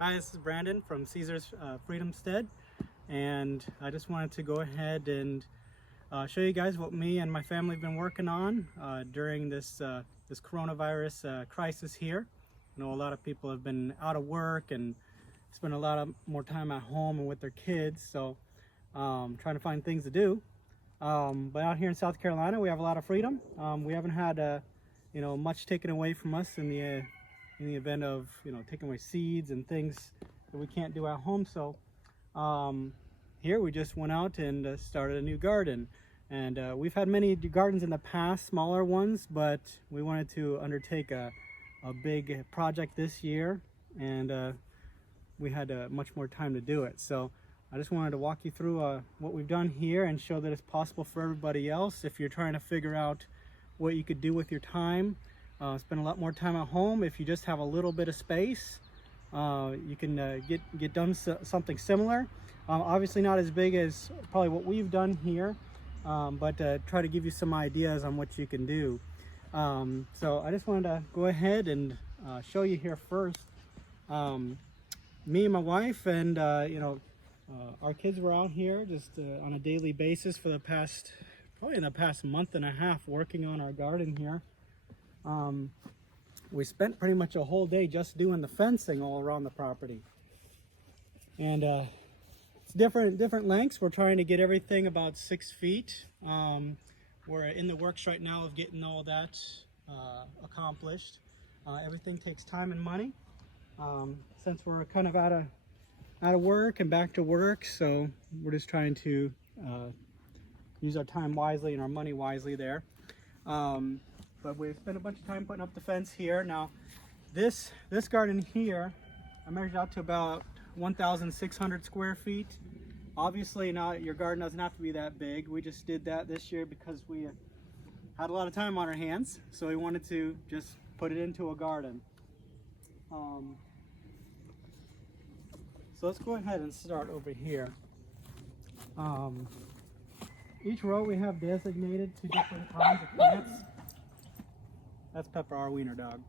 Hi, this is Brandon from Caesar's Freedomstead, and I just wanted to go ahead and show you guys what me and my family have been working on during this coronavirus crisis here. I know a lot of people have been out of work and spend a lot of more time at home and with their kids, so trying to find things to do. But out here in South Carolina, we have a lot of freedom. We haven't had much taken away from us in the event of taking away seeds and things that we can't do at home. So here we just went out and started a new garden, and we've had many gardens in the past, smaller ones, but we wanted to undertake a big project this year, and we had much more time to do it. So I just wanted to walk you through what we've done here and show that it's possible for everybody else. If you're trying to figure out what you could do with your time, spend a lot more time at home. If you just have a little bit of space, you can get done something similar. Obviously not as big as probably what we've done here, but try to give you some ideas on what you can do. So I just wanted to go ahead and show you here first. Me and my wife and our kids were out here just on a daily basis for probably in the past month and a half working on our garden here. We spent pretty much a whole day just doing the fencing all around the property, and it's different lengths. We're trying to get everything about 6 feet. We're in the works right now of getting all that accomplished. Everything takes time and money, since we're kind of out of work and back to work, so we're just trying to use our time wisely and our money wisely there. But we've spent a bunch of time putting up the fence here. Now, this garden here, I measured out to about 1,600 square feet. Obviously, not your garden doesn't have to be that big. We just did that this year because we had a lot of time on our hands, so we wanted to just put it into a garden. So let's go ahead and start over here. Each row we have designated to different kinds of plants. That's Pepper, our wiener dog.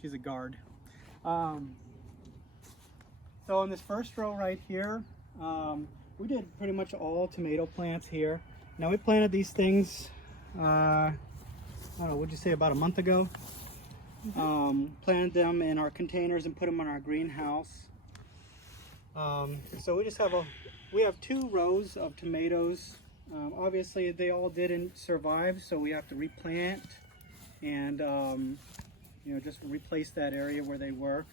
She's a guard. So in this first row right here, we did pretty much all tomato plants here. Now we planted these things, I don't know, what'd you say, about a month ago? Planted them in our containers and put them in our greenhouse. So we have 2 rows of tomatoes. Obviously they all didn't survive, so we have to replant and just replace that area where they were.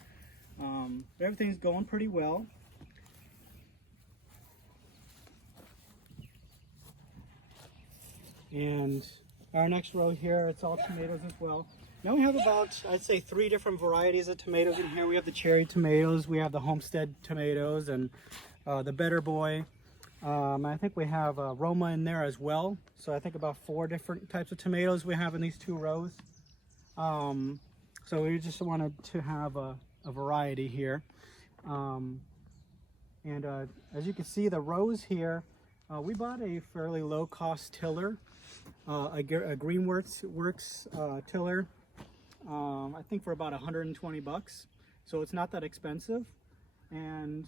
But everything's going pretty well. And our next row here, it's all tomatoes as well. Now we have about, I'd say, 3 different varieties of tomatoes in here. We have the cherry tomatoes, we have the homestead tomatoes, and the Better Boy. I think we have Roma in there as well. So I think about 4 different types of tomatoes we have in these 2 rows. So we just wanted to have a variety here. As you can see, the rows here, we bought a fairly low-cost tiller, a Greenworks tiller, I think for about 120 bucks. So it's not that expensive. And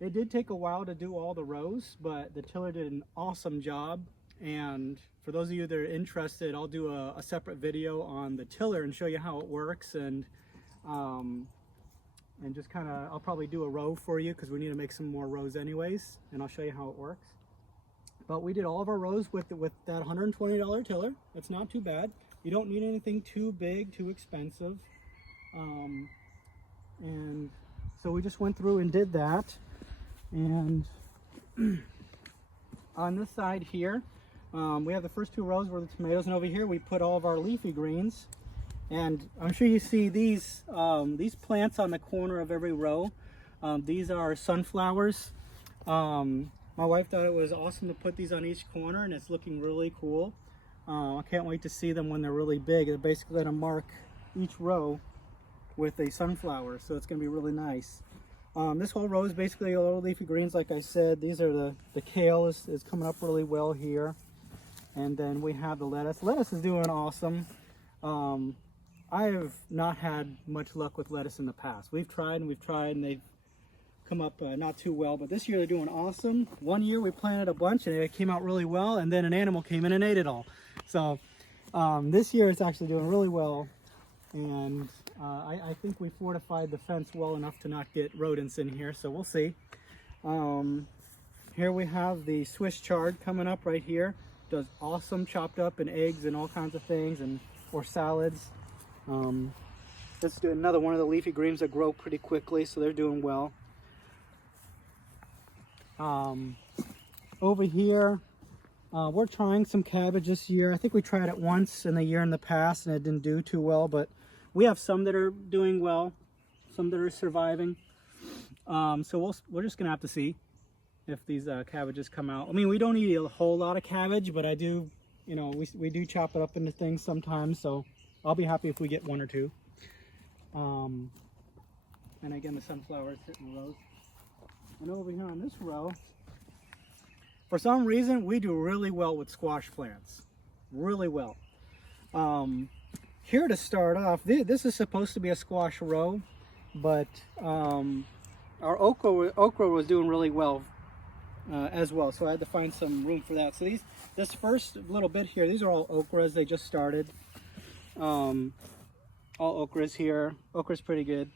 it did take a while to do all the rows, but the tiller did an awesome job. And for those of you that are interested, I'll do a separate video on the tiller and show you how it works, and just kind of, I'll probably do a row for you because we need to make some more rows anyways, and I'll show you how it works. But we did all of our rows with that $120 tiller. It's not too bad. You don't need anything too big, too expensive. And so we just went through and did that. And on this side here, we have the first 2 rows were the tomatoes, and over here we put all of our leafy greens. And I'm sure you see these plants on the corner of every row. These are sunflowers. My wife thought it was awesome to put these on each corner, and it's looking really cool. I can't wait to see them when they're really big. They're basically going to mark each row with a sunflower, so it's going to be really nice. This whole row is basically a little leafy greens, like I said. These are the kale is coming up really well here. And then we have the lettuce. Lettuce is doing awesome. I have not had much luck with lettuce in the past. We've tried and they've come up not too well, but this year they're doing awesome. One year we planted a bunch and it came out really well, and then an animal came in and ate it all. So this year it's actually doing really well, and I think we fortified the fence well enough to not get rodents in here, so we'll see. Here we have the Swiss chard coming up right here. Does awesome, chopped up in eggs and all kinds of things, or salads. Let's do another one of the leafy greens that grow pretty quickly, so they're doing well. Over here, we're trying some cabbage this year. I think we tried it once in the year in the past and it didn't do too well, but we have some that are doing well, some that are surviving. So we're just gonna have to see if these cabbages come out. I mean, we don't eat a whole lot of cabbage, but I do, you know, we do chop it up into things sometimes, so I'll be happy if we get one or two. And again, the sunflower is hitting the rows. And over here on this row, for some reason, we do really well with squash plants. Really well. Here to start off, this is supposed to be a squash row, but our okra was doing really well as well, so I had to find some room for that. So this first little bit here, these are all okras. They just started. All okras here. Okra's pretty good.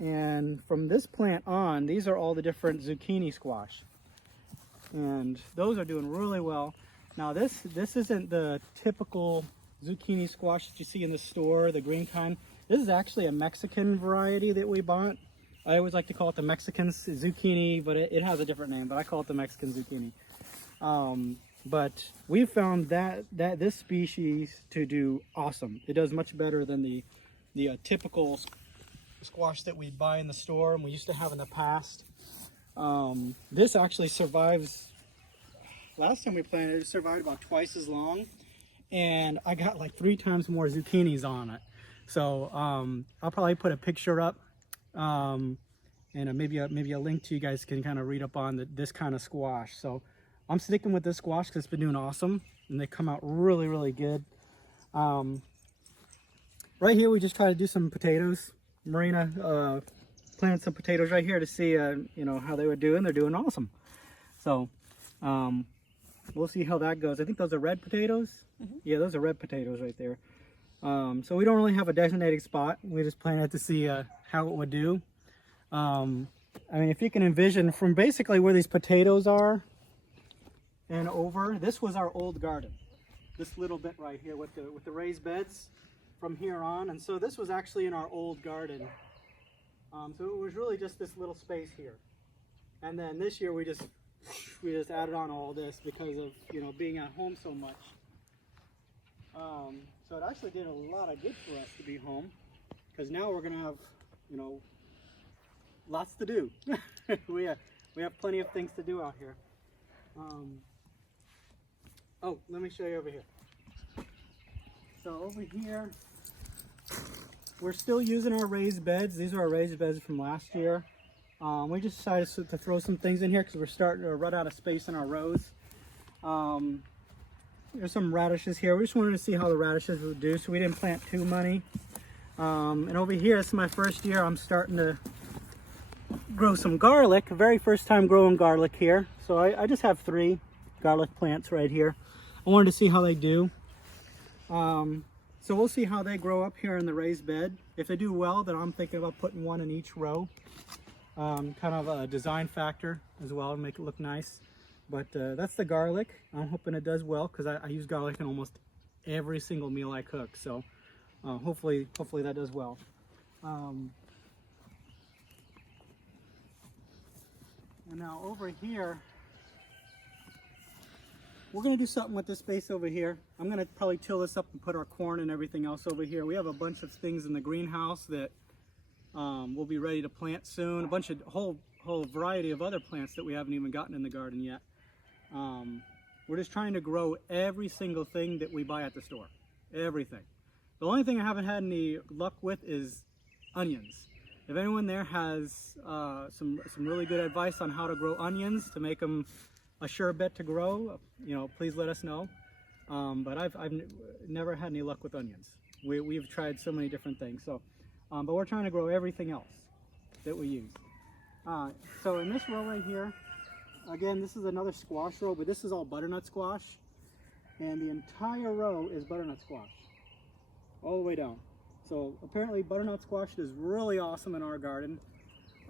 And from this plant on, these are all the different zucchini squash, and those are doing really well. Now this isn't the typical zucchini squash that you see in the store, the green kind. This is actually a Mexican variety that we bought. I always like to call it the Mexican zucchini, but it has a different name, but I call it the Mexican zucchini. But we found that this species to do awesome. It does much better than the typical squash that we buy in the store and we used to have in the past. This actually survives. Last time we planted it survived about twice as long, and I got like 3 times more zucchinis on it. So I'll probably put a picture up, and maybe a link to you guys can kind of read up on this kind of squash. So I'm sticking with this squash because it's been doing awesome and they come out really, really good. Right here we just try to do some potatoes. Marina planted some potatoes right here to see you know, how they would do, and they're doing awesome. So we'll see how that goes. I think those are red potatoes. Mm-hmm. Yeah, those are red potatoes right there. So we don't really have a designated spot. We just planted to see how it would do. I mean, if you can envision from basically where these potatoes are and over, this was our old garden. This little bit right here with the raised beds from here on. And so this was actually in our old garden. So it was really just this little space here. And then this year we just added on all this because of, you know, being at home so much. So it actually did a lot of good for us to be home, because now we're gonna have, you know, lots to do. we have plenty of things to do out here. Oh, let me show you over here. So over here, we're still using our raised beds. These are our raised beds from last year. We just decided to throw some things in here because we're starting to run out of space in our rows. There's some radishes here. We just wanted to see how the radishes would do, so we didn't plant too many. And over here, this is my first year. I'm starting to grow some garlic. Very first time growing garlic here. So I just have 3 garlic plants right here. I wanted to see how they do. So we'll see how they grow up here in the raised bed. If they do well, then I'm thinking about putting 1 in each row. Kind of a design factor as well to make it look nice. But that's the garlic. I'm hoping it does well because I use garlic in almost every single meal I cook. So hopefully that does well. And now over here, we're going to do something with this space over here. I'm going to probably till this up and put our corn and everything else over here. We have a bunch of things in the greenhouse that we'll be ready to plant soon. A bunch of whole variety of other plants that we haven't even gotten in the garden yet. We're just trying to grow every single thing that we buy at the store. Everything. The only thing I haven't had any luck with is onions. If anyone there has some really good advice on how to grow onions to make them a sure bet to grow, you know, please let us know. but I've never had any luck with onions. We've tried so many different things. So, but we're trying to grow everything else that we use. So in this row right here, again, this is another squash row, but this is all butternut squash. And the entire row is butternut squash, all the way down. So apparently butternut squash is really awesome in our garden.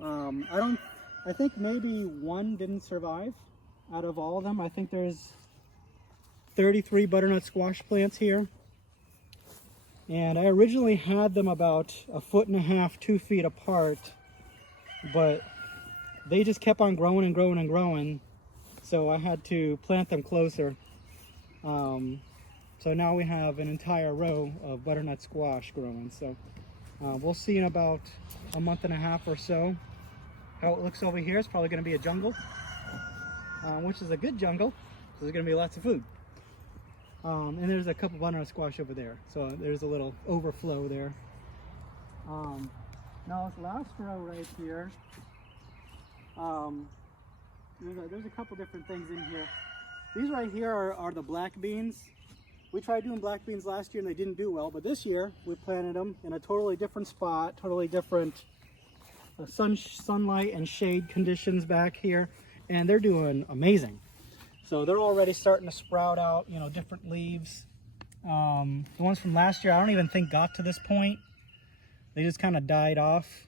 I think maybe one didn't survive out of all of them. I think there's 33 butternut squash plants here. And I originally had them about 1.5 feet, 2 feet apart, but they just kept on growing and growing and growing. So I had to plant them closer. So now we have an entire row of butternut squash growing. So we'll see in about 1.5 months or so how it looks over here. It's probably going to be a jungle, which is a good jungle, so there's going to be lots of food. And there's a couple butternut squash over there, so there's a little overflow there. Now this last row right here, there's a couple different things in here. These right here are the black beans. We tried doing black beans last year and they didn't do well, but this year we planted them in a totally different spot, totally different sunlight and shade conditions back here, and they're doing amazing. So they're already starting to sprout out, you know, different leaves. The ones from last year I don't even think got to this point. They just kind of died off.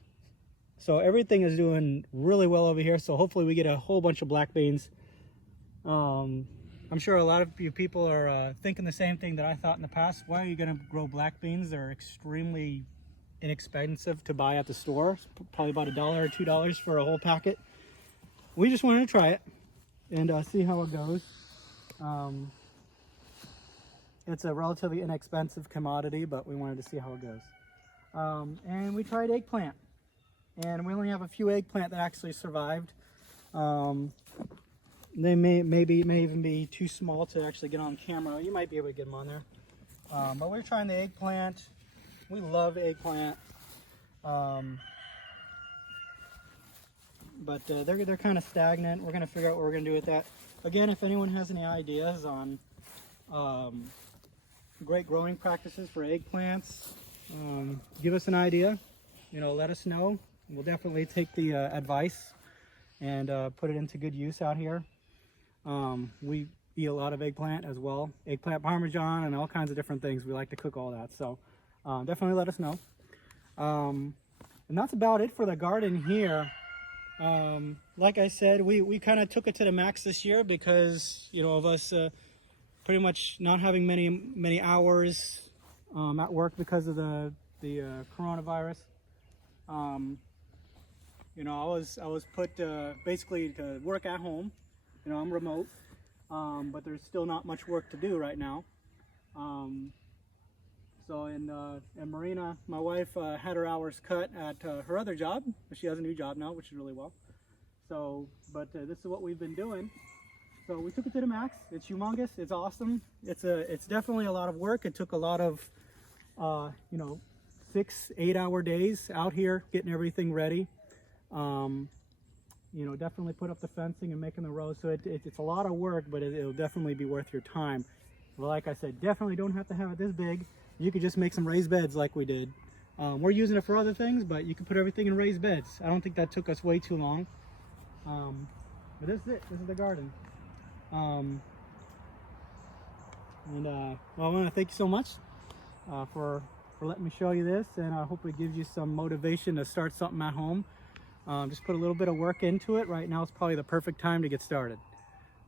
So everything is doing really well over here. So hopefully we get a whole bunch of black beans. I'm sure a lot of you people are thinking the same thing that I thought in the past. Why are you going to grow black beans? They're extremely inexpensive to buy at the store. Probably about $1 or $2 for a whole packet. We just wanted to try it and see how it goes. It's a relatively inexpensive commodity, but we wanted to see how it goes. And we tried eggplant, and we only have a few eggplant that actually survived. They may even be too small to actually get on camera. You might be able to get them on there. But we're trying the eggplant. We love eggplant. But they're kind of stagnant. We're going to figure out what we're going to do with that. Again, if anyone has any ideas on great growing practices for eggplants, give us an idea. You know, let us know. We'll definitely take the advice and put it into good use out here. We eat a lot of eggplant as well. Eggplant parmesan and all kinds of different things. We like to cook all that. So definitely let us know. And that's about it for the garden here. Like I said, we kind of took it to the max this year because, you know, of us pretty much not having many hours at work because of the coronavirus. You know, I was put basically to work at home. You know, I'm remote, but there's still not much work to do right now. So and Marina, my wife, had her hours cut at her other job, but she has a new job now, which is really well. So, but this is what we've been doing. So we took it to the max. It's humongous. It's awesome. It's definitely a lot of work. It took a lot of, you know, 6-8 hour days out here getting everything ready. You know, definitely put up the fencing and making the rows. So it's a lot of work, but it'll definitely be worth your time. But like I said, definitely don't have to have it this big. You could just make some raised beds like we did. We're using it for other things, but you can put everything in raised beds. I don't think that took us way too long. But this is it. This is the garden. Well, I want to thank you so much for letting me show you this, and I hope it gives you some motivation to start something at home. Just put a little bit of work into it. Right now it's probably the perfect time to get started.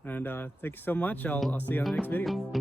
And thank you so much. I'll see you on the next video.